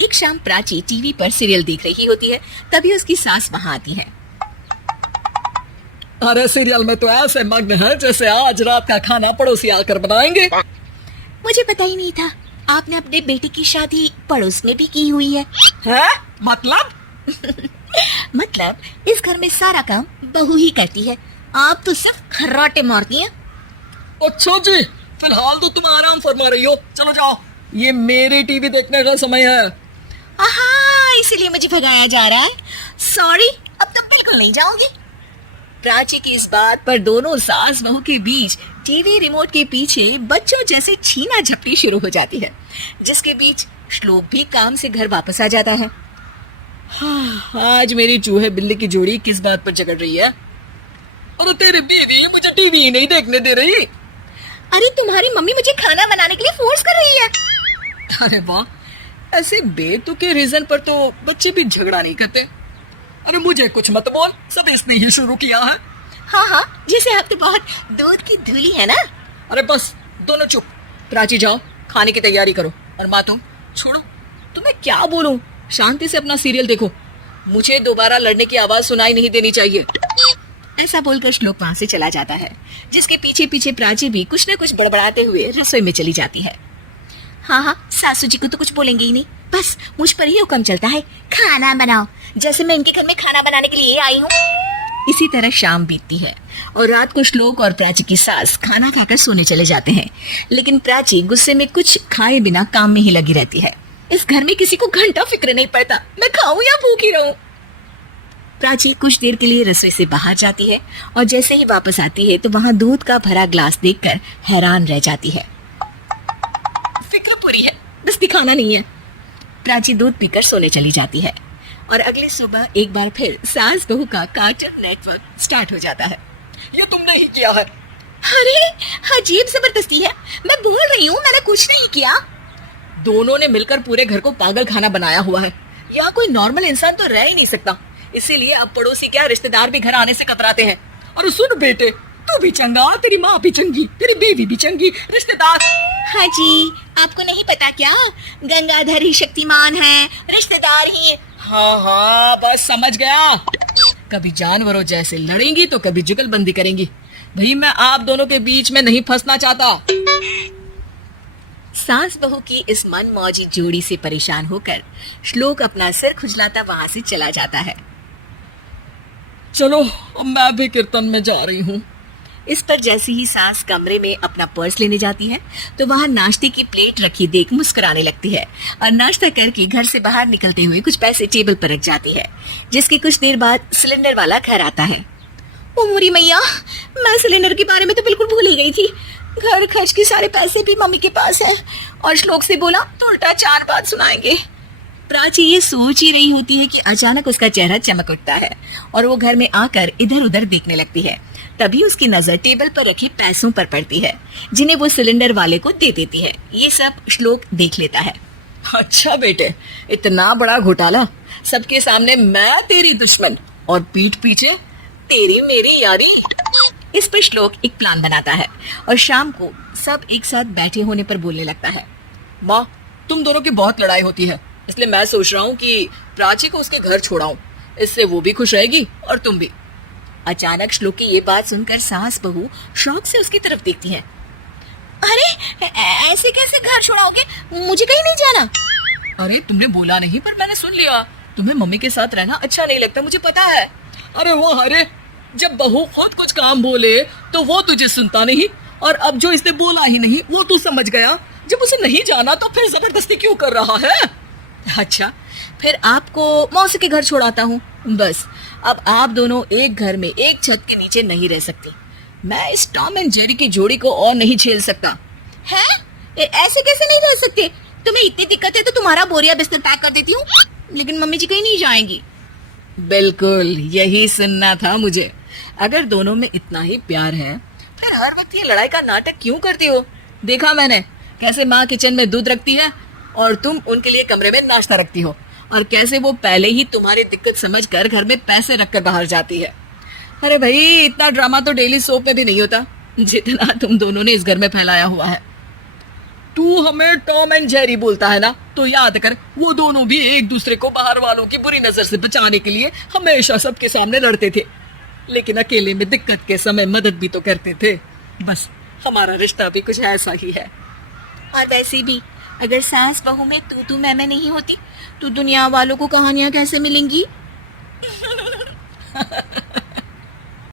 एक शाम प्राची टीवी पर सीरियल देख रही होती है। तभी उसकी सास वहाँ आती है। अरे सीरियल में तो ऐसे मग्न है जैसे आज रात का खाना पड़ोसी आकर बनाएंगे। मुझे पता ही नहीं था आपने अपने बेटे की शादी पड़ोस में भी की हुई है। मतलब? मतलब इस घर में सारा काम बहू ही करती है, आप तो सिर्फ खर्राटे मारती हैं। अच्छा जी, फिलहाल तो तुम आराम फरमा रही हो, चलो जाओ, ये मेरी टीवी देखने का समय है। आहा, इसीलिए मुझे भगाया जा रहा है। सॉरी, अब तो बिल्कुल नहीं जाऊंगी। प्राची की इस बात पर दोनों सास बहू के बीच टीवी रिमोट के पीछे बच्चों जैसे छीना झपटी शुरू हो जाती है, जिसके बीच श्लोक भी काम से घर वापस आ जाता है। आज मेरी चूहे बिल्ली की जोड़ी किस बात पर झगड़ रही है? अरे तेरी बीवी मुझे टीवी ही नहीं देखने दे रही। अरे तुम्हारी मम्मी मुझे खाना बनाने के लिए फोर्स कर रही है। अरे वाह, ऐसे बेतुके रीजन पर तो बच्चे भी झगड़ा नहीं करते। अरे मुझे कुछ मत बोल, सब इसने ही शुरू किया है। हाँ, जैसे आप तो बहुत दूध की धूली है ना। अरे बस दोनों चुप, प्राची जाओ खाने की तैयारी करो। और माँ तुम छोड़ो, तुम्हें क्या बोलूं, शांति से अपना सीरियल देखो, मुझे दोबारा लड़ने की आवाज सुनाई नहीं देनी चाहिए। ऐसा बोलकर श्लोक वहाँ से चला जाता है, जिसके पीछे पीछे प्राची भी कुछ न कुछ बड़बड़ाते हुए रसोई में चली जाती है। हाँ, सासू जी को तो कुछ बोलेंगे ही नहीं, बस मुझ पर ही हुक्म चलता है, खाना बनाओ, जैसे मैं इनके घर में खाना बनाने के लिए आई हूँ। इसी तरह शाम बीतती है और रात को श्लोक और प्राची की सास खाना खाकर सोने चले जाते हैं, लेकिन प्राची गुस्से में कुछ खाए बिना काम में ही लगी रहती है। इस घर में किसी को घंटा फिक्र नहीं पड़ता, मैं खाऊं या भूखी रहूं। प्राची कुछ देर के लिए रसोई से बाहर जाती है और जैसे ही वापस आती है तो वहाँ दूध का भरा ग्लास देखकर हैरान रह जाती है। फिक्र पूरी है, बस दिखाना नहीं है। प्राची दूध पीकर सोने चली जाती है और अगले सुबह एक बार फिर सास बहू का कार्टून नेटवर्क स्टार्ट हो जाता है। ये तुमने ही किया है। अरे अजीब जबरदस्ती है, मैं बोल रही हूँ मैंने कुछ नहीं किया। दोनों ने मिलकर पूरे घर को पागल खाना बनाया हुआ है। यहाँ कोई नॉर्मल इंसान तो रह ही नहीं सकता, इसीलिए अब पड़ोसी क्या रिश्तेदार भी घर आने से कतराते हैं। और सुन बेटे, तू भी चंगा, तेरी माँ भी चंगी, तेरी बीवी भी चंगी, रिश्तेदार। हाँ जी, आपको नहीं पता क्या, गंगाधर ही शक्तिमान है, रिश्तेदार ही। हाँ, बस समझ गया। कभी जानवरों जैसे लड़ेंगी तो कभी जुगलबंदी करेंगी। भाई मैं आप दोनों के बीच में नहीं फंसना चाहता। सास बहू की इस मनमौजी जोड़ी से परेशान होकर श्लोक अपना सिर खुजलाता वहां से चला जाता है। चलो अब मैं भी कीर्तन में जा रही हूँ। इस पर जैसे ही सास कमरे में अपना पर्स लेने जाती है तो वहाँ नाश्ते की प्लेट रखी देख मुस्कुराने लगती है और नाश्ता करके घर से बाहर निकलते हुए कुछ पैसे टेबल पर रख जाती है, जिसके कुछ देर बाद सिलेंडर वाला घर आता है। ओ मोरी मैया, मैं सिलेंडर के बारे में तो बिल्कुल भूल ही गई थी। घर खर्च के सारे पैसे भी मम्मी के पास है और श्लोक से बोला तो उल्टा 4 बात सुनाएंगे। प्राची ये सोच ही रही होती है कि अचानक उसका चेहरा चमक उठता है और वो घर में आकर इधर उधर देखने लगती है। तभी उसकी नजर टेबल पर रखे पैसों पर पड़ती है, जिन्हें वो सिलेंडर वाले को दे देती है। ये सब श्लोक देख लेता है। अच्छा बेटे, इतना बड़ा घोटाला, सबके सामने मैं तेरी दुश्मन और पीठ पीछे तेरी मेरी यारी। इस पर श्लोक एक प्लान बनाता है और शाम को सब एक साथ बैठे होने पर बोलने लगता है। माँ, तुम दोनों की बहुत लड़ाई होती है, इसलिए मैं सोच रहा हूँ कि प्राची को उसके घर छोड़ाऊं, इससे वो भी खुश रहेगी और तुम भी। अचानक श्लोक की ये बात सुनकर सास बहू शौक से उसकी तरफ देखती है। अरे ऐसे कैसे घर छोड़ाओगे, मुझे कहीं नहीं जाना। अरे तुमने बोला नहीं पर मैंने सुन लिया, तुम्हें मम्मी के साथ रहना अच्छा नहीं लगता, मुझे पता है। अरे वो अरे जब बहू खुद कुछ काम बोले तो वो तुझे सुनता नहीं, और अब जो इसने बोला ही नहीं वो तू समझ गया। जब उसे नहीं जाना तो फिर जबरदस्ती क्यों कर रहा है? अच्छा, फिर आपको मौसी के घर छोड़ाता हूँ। बस अब आप दोनों एक घर में एक छत के नीचे नहीं रह सकते। मैं इस टॉम एंड जेरी की जोड़ी को और नहीं झेल सकता। हैं? ऐसे कैसे नहीं रह सकते? तुम्हें इतनी दिक्कत है तो तुम्हारा बोरिया बिस्तर पैक कर देती हूँ, लेकिन मम्मी जी कहीं नहीं जाएंगी। बिल्कुल यही सुनना था मुझे। अगर दोनों में इतना ही प्यार है फिर हर वक्त ये लड़ाई का नाटक क्यों करती हो? देखा मैंने कैसे माँ किचन में दूध रखती है और तुम उनके लिए कमरे में नाश्ता रखती हो, और कैसे वो पहले ही तुम्हारी दिक्कत समझकर घर में पैसे रखकर बाहर जाती है। अरे भाई, इतना ड्रामा तो डेली सोप में भी नहीं होता जितना तुम दोनों ने इस घर में फैलाया हुआ है। तू हमें टॉम एंड जेरी बोलता है ना, तो याद कर वो दोनों भी एक दूसरे को बाहर वालों की बुरी नजर से बचाने के लिए हमेशा सबके सामने लड़ते थे, लेकिन अकेले में दिक्कत के समय मदद भी तो करते थे। बस हमारा रिश्ता भी कुछ ऐसा ही है। और वैसे भी अगर सास बहू में तू मैं नहीं होती तो दुनिया वालों को कहानियां कैसे मिलेंगी?